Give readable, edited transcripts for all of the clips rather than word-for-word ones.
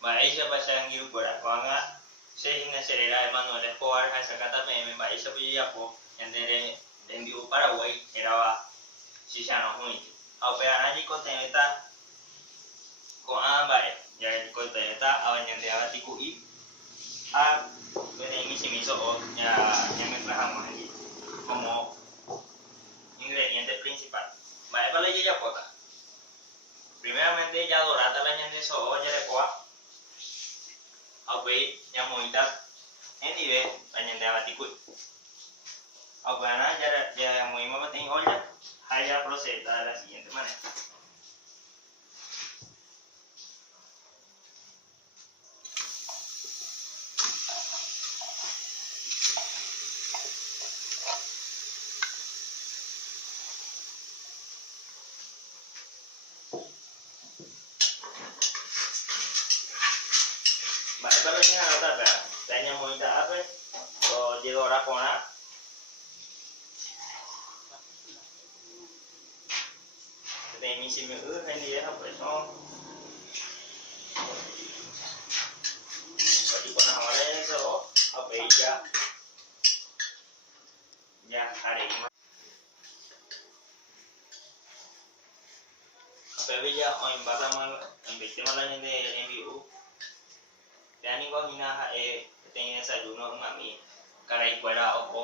Maisha pasangir pura kwanga sehingga serera Emmanuel Escobar hasakata me maisha piyapo endere dendi Paraguay era sishano huiti au pe anaji ko teneta ko ambae ya ko teneta awanyende awati ku I a bene mi simiso o ya me trabajamos aquí como ingrediente principal. Mae pala ya pota. Primeramente ya dorata la ñande so o ya de coa. Akwai ya moita en nivel la ñande abati ku. Akwai ana ya muy mama ten olla haya proceda de la siguiente manera. Kalau ni ada apa? Tanya mau minta apa? So jadi orang kona. Jadi misi mulu kan dia apa so? Jadi kona awalnya so apa aja? Ya hari ini. Apa aja? Orang baca mal, ambil malah ni MBU. Yani ko hina tenga desayuno mami caray fuera o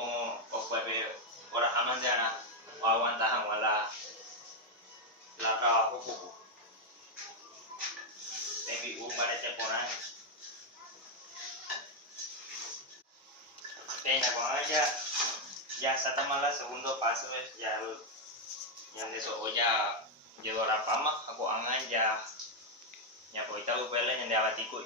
jueves ora amandana o aguantajan wala la trabajo poco tengi para temporada tenga con ya está mala segundo paso ya yang de so ya llegó la fama aku angan ya poita upele yang de abatiku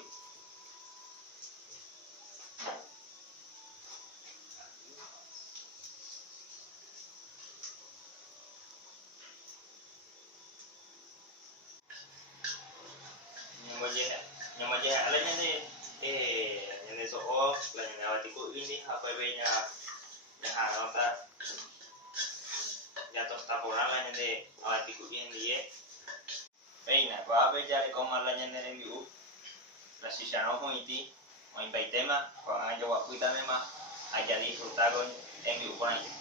Nyamaje alanya de nyane so o la nyane awatiku ini apa benya harota ya tosta poran la nyane awatiku ini dia peina ko abe ya ko mala nyane mbiu la sishano huiti o imbaitema ko ayo wakuita mema aja disfrutar en mbiu por ahí